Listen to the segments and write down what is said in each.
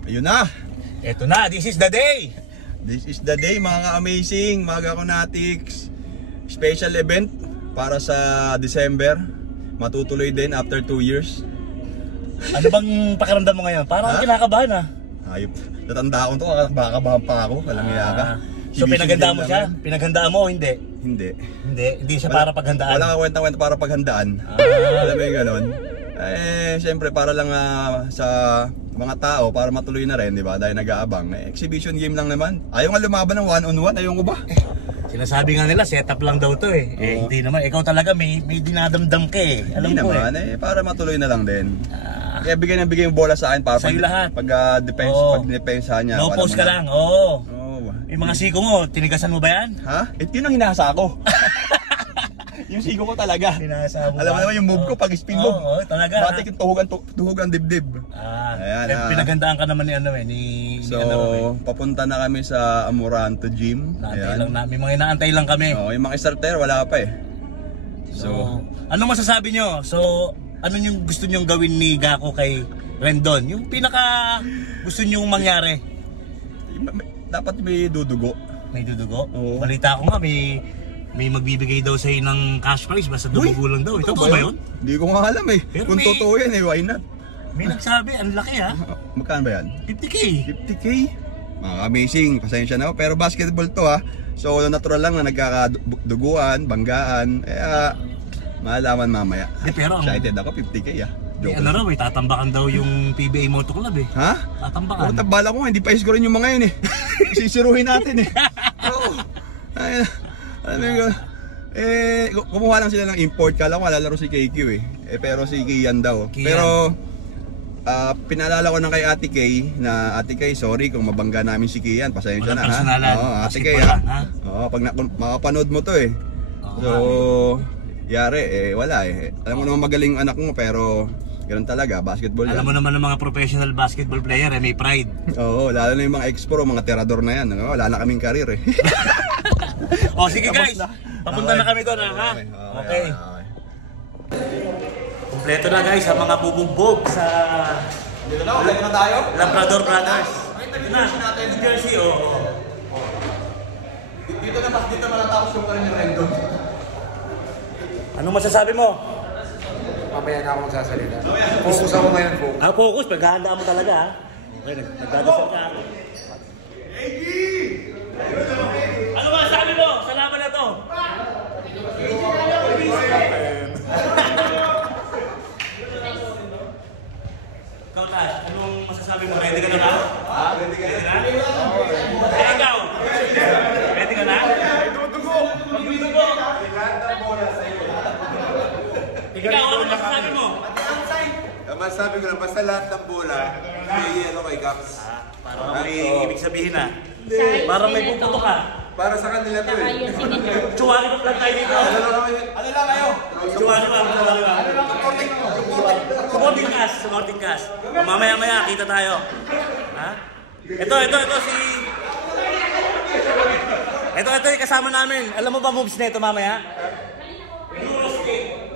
Ayun na. Eto na, this is the day. This is the day mga ka-amazing, mga Kakunatics. Special event para sa December. Matutuloy din after 2 years. Ano bang pakiramdam mo ngayon? Parang kinakabahan ah. Ayop. Natanda ko to, kakabahan pa ako. Kalangiya ka. So pinaghandaan mo siya? Pinaghandaan mo o hindi? Hindi siya para paghandaan. Wala ka kwenta-kwenta para paghandaan. Alam mo yung ganon. Siyempre para lang sa mga tao para matuloy na rin, di ba? Dahil nag-aabang. Exhibition game lang naman. Ayaw nga lumaban ng one-on-one, ayaw ko ba? Sinasabi nga nila, setup lang daw to eh. Hindi naman, ikaw talaga may dinadamdam ka eh. Alam ko naman, para matuloy na lang din. Kaya bigyan yung bola sa akin para pag-depensa niya. No post ka lang, oo. Yung mga siko mo, tinigasan mo ba yan? Ha? Yun ang hinasa ko. Yung siko ko talaga. Alam mo naman yung move ko pag spin move. Oo, talaga. Batik yung tuhugan dibdib. Ayan, pinaghandaan ka naman ni So, papunta na kami sa Amoranto Gym. May mga inaantay lang kami. Yung mga starter wala pa eh. So, anong masasabi nyo? So, ano yung gusto nyong gawin ni Gako kay Rendon? Yung pinaka gusto nyong mangyari? Dapat may dudugo. May dudugo? Oo. Balita ko nga may magbibigay daw sa'yo ng cash prize basta dudugo lang daw. Ito ba yun? Hindi ko nga alam eh. Pero kung totoo yan why not? May nagsabi, ang laki ha. Magkano ba yan? 50K. 50K? Mga amazing, pasensya na ako. Pero basketball to ha. So natural lang na nagkakaduguan, banggaan. Kaya malaman mamaya. Pero excited ako, 50K ha. Ano raw tatambakan daw yung PBA Moto Club eh. Ha? Tatambakan. Bala ko nga, hindi pa iskorin yung mga yun eh. Sisiruhin natin eh. Oo. Kumuha lang sila ng import. Kala ko malalaro si KQ eh. Pero si Kian daw. Pero pinaalala ko na kay Ate Kay na Ate Kay, sorry kung mabangga namin si Kian. Pasensya na ha. Ate Kay ha. Pag makapanood mo to eh. So, yari wala eh. Alam mo naman magaling anak mo pero ganun talaga, basketball yan. Alam mo naman ng mga professional basketball player may pride. Oo, lalo na yung mga ex-pro, mga terador na yan. Wala na kaming karir eh. Sige guys, papunta na kami doon ha. Okay. Kompleto na guys ang mga bubugbog sa dito na tayo? Labrador Brothers. Ito na, New Jersey Dito na matatapos yung karin yung Rendon. Anong masasabi mo? Mamaya na ako magsasalita. Focus ako ngayon, focus. Focus. Paghahandaan mo talaga ha. Okay, nagdadasal ka. Ano masasabi mo sa laban na to? Ikaw Tash, anong masasabi mo? Ready ka na ba? Ready ka na? Ikaw? Ready ka na? Magdudugo! Ikaw, ano masasabi mo? Masasabi ko lang, basta lahat ng bola, may kay Gaps. Parang may ibig sabihin na. Parang may puputo ka. Para sa kanila to eh. Tsuwari ko lang tayo dito. Ano lang kayo? Tsuwari ko lang supporting cast. Mamaya-maya, kita tayo. Ha? Ito si... Ito yung kasama namin. Alam mo ba moves na ito mamaya? Eurostick.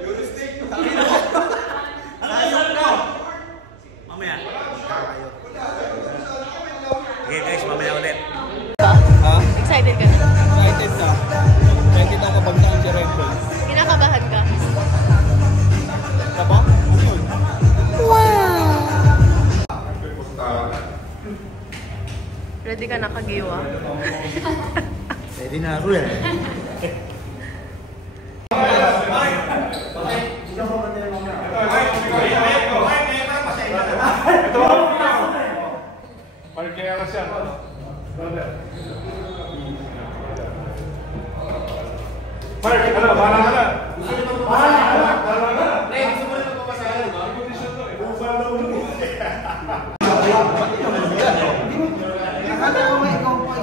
Mamaya. Okay guys, mamaya ulit. Excited ka na? Excited na. Excited ako kapag saan si Rendon. Kinakabahan ka? Diba? Ano yun? Wow! Ready ka na kagiwa? Ready na ako eh.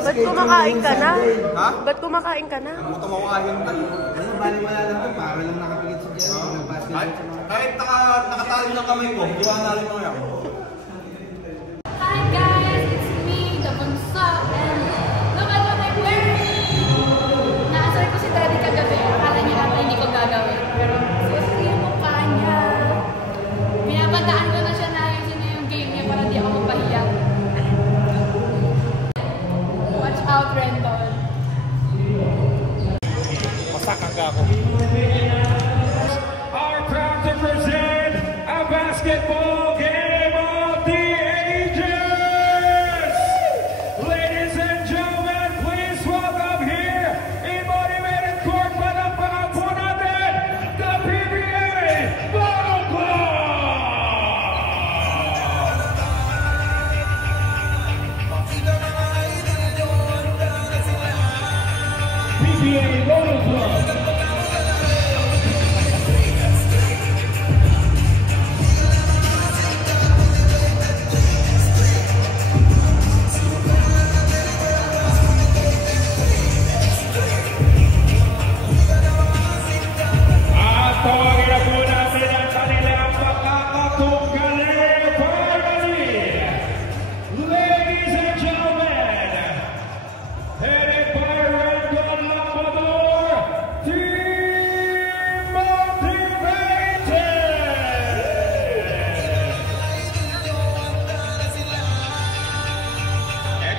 Ba't kumakain ka na? Ha? Ba't kumakain ka na? Tumakain ka. Ano, bali wala lang to, para lang nakapigit sa dyan. Kahit nakatali ng kamay ko, di ba nalit mo yan? Hi guys, it's me, the Bunso, and look at what I'm wearing! Na-assert ko si Daddy kagabi, akala niya naman hindi ko gagawin. Pero seriously yung mukha niya. Pinapandaan ko na siya na ayusin na yung game niya para di ako mapahiya.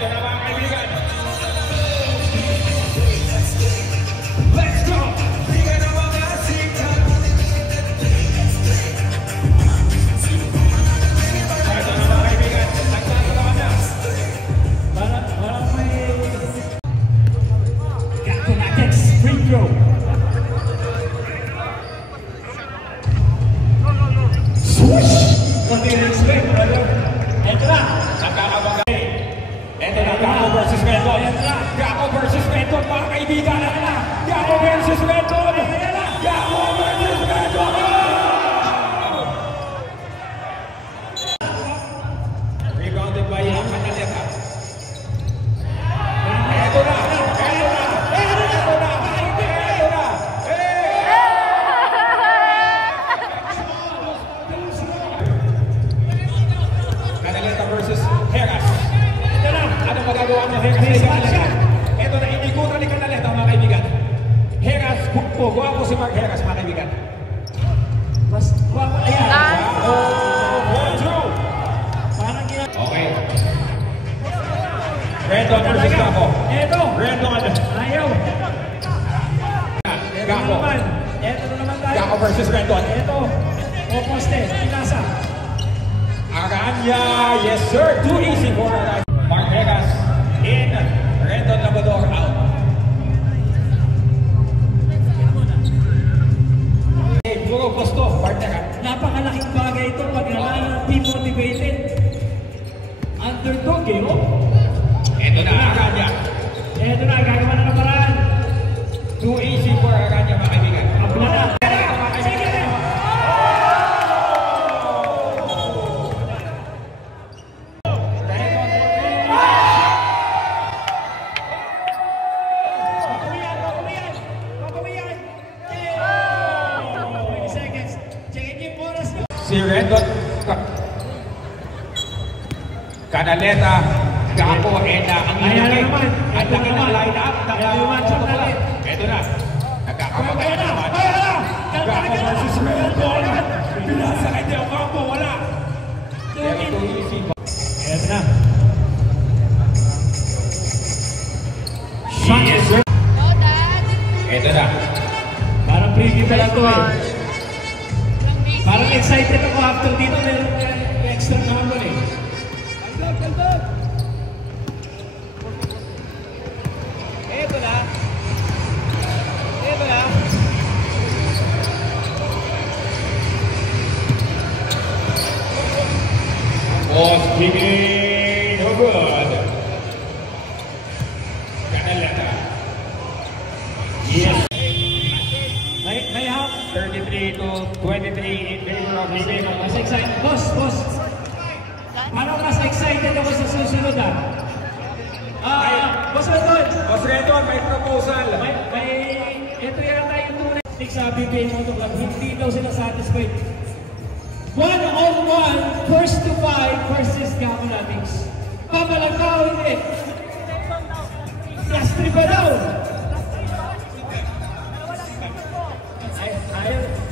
Eto na mga kaibigan. Let's go! Bigyan ng mga sikat. Eto na mga kaibigan. Nagsasalaman na. Parang may... Gakonatics free throw. Swoosh! Kunti na expect, brother. Eto na. Nakakabagay. Eto na, Gako versus Menton. Gako versus Menton, mga kaibigan. Eto na. Gako versus Menton. Gako versus Menton. Rebounded by Canaleta. Eto na. Eto na. Eto na. Eto na. Canaleta versus Heras. Ito na, ano magagawa mo Heras ni Canaleta? Ito na, inikutan ni Canaleta mga kaibigan. Heras, guwapo si Mark Heras mga kaibigan. Mas guwapo, ayan. Okay. Rendon versus Gako. Ito. Rendon. Ayaw. Gako. Ito na naman tayo. Gako versus Rendon. Ito. O poste, pinasa. Aranya, yes sir, too easy for Mark Heras in, Rendon Labrador out. Hey, puro gusto, partner. Napakalaking bagay ito pag demotivated. Underdog eh, oh. Ito na, Aranya. Ito na, gagawa na ng paraan. Too easy for Aranya, mga kaibigan. Abla na. Sige na. Si Rendon Canaleta, Gako, Eda, ang laki ng line-up. Ito na, nagkakabagay na naman. Gako versus Rendon. Pinasa kay Del Campo, wala. Ito easy. Ito na. Ito na. Parang preview pa lang ito eh. Parang excited ako after dito, meron extra number eh. Ito na. Ito na. Off kicking, no good. Canaleta. Yes. May half 33 to 23 in favor of Limeno. Mas excited. Boss. Parang mas excited ako sa susunod ah. Boss Redon. Boss Redon, may proposal. Ito yan tayo tunay. Sa PBA Moto Club, hindi daw sila satisfied. 1-on-1, first to 5 versus Gakonatics. Pamalagaw hindi. Plus 3 ba daw?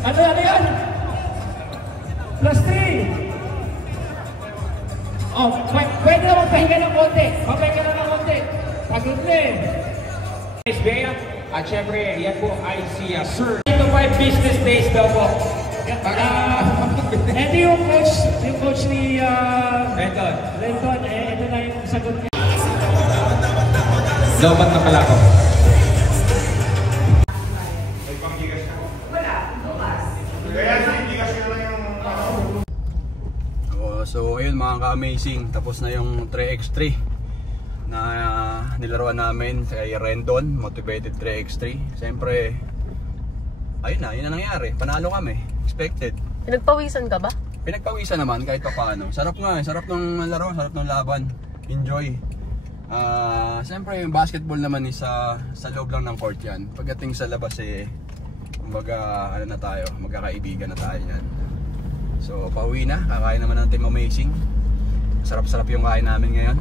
Ano yan? Plus 3. Oh, pwede na magpahinga ng konti. Papahinga na ng konti. Pagod na eh. At syempre, yan po ay si Sir. 3 to 5 business days daw po. Ito yung coach ni Rendon. Ito na yung sagot niya. Dapat na pala ako. So ayun mga ka-amazing, tapos na yung 3x3 na nilaruan namin kay Rendon, motivated 3x3. Siyempre, ayun na, yun na nangyari, panalo kami, expected. Pinagpawisan ka ba? Pinagpawisan naman kahit pa paano. Sarap nga, sarap ng laro, sarap ng laban, enjoy. Siyempre yung basketball naman is sa loob lang ng court yan. Pagdating sa labas eh, kumbaga ano na tayo, magkakaibigan na tayo yan. So pauwi na, kakain naman natin amazing. Sarap-sarap yung kain namin ngayon.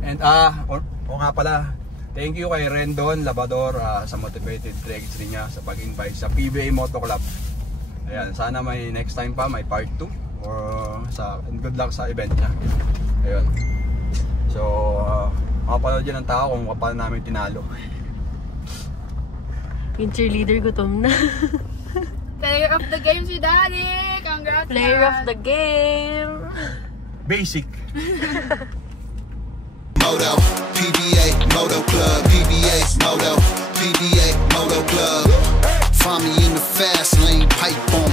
And o nga pala, thank you kay Rendon Labrador sa motivated 3x3 niya sa pag-invite sa PBA Moto Club. Ayan, sana may next time pa, may part 2 and good luck sa event niya. Ayun. So Makapanood yan ng tao kung paano namin tinalo. Yung cheerleader gutom na. Player of the game si Daddy! Congrats! Player of the game! Basic. Moto, PBA, Moto Club, PBA, Moto, PBA, Moto Club. Find me in the fast lane, pipe on.